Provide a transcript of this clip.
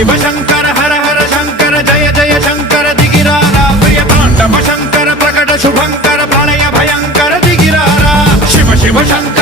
शिव शंकर हर हर शंकर जय जय शंकर दिगिरारा प्रिय तांडव शंकर प्रकट शुभंकर प्रलय भयंकर दिगिरारा शिव शिव शंकर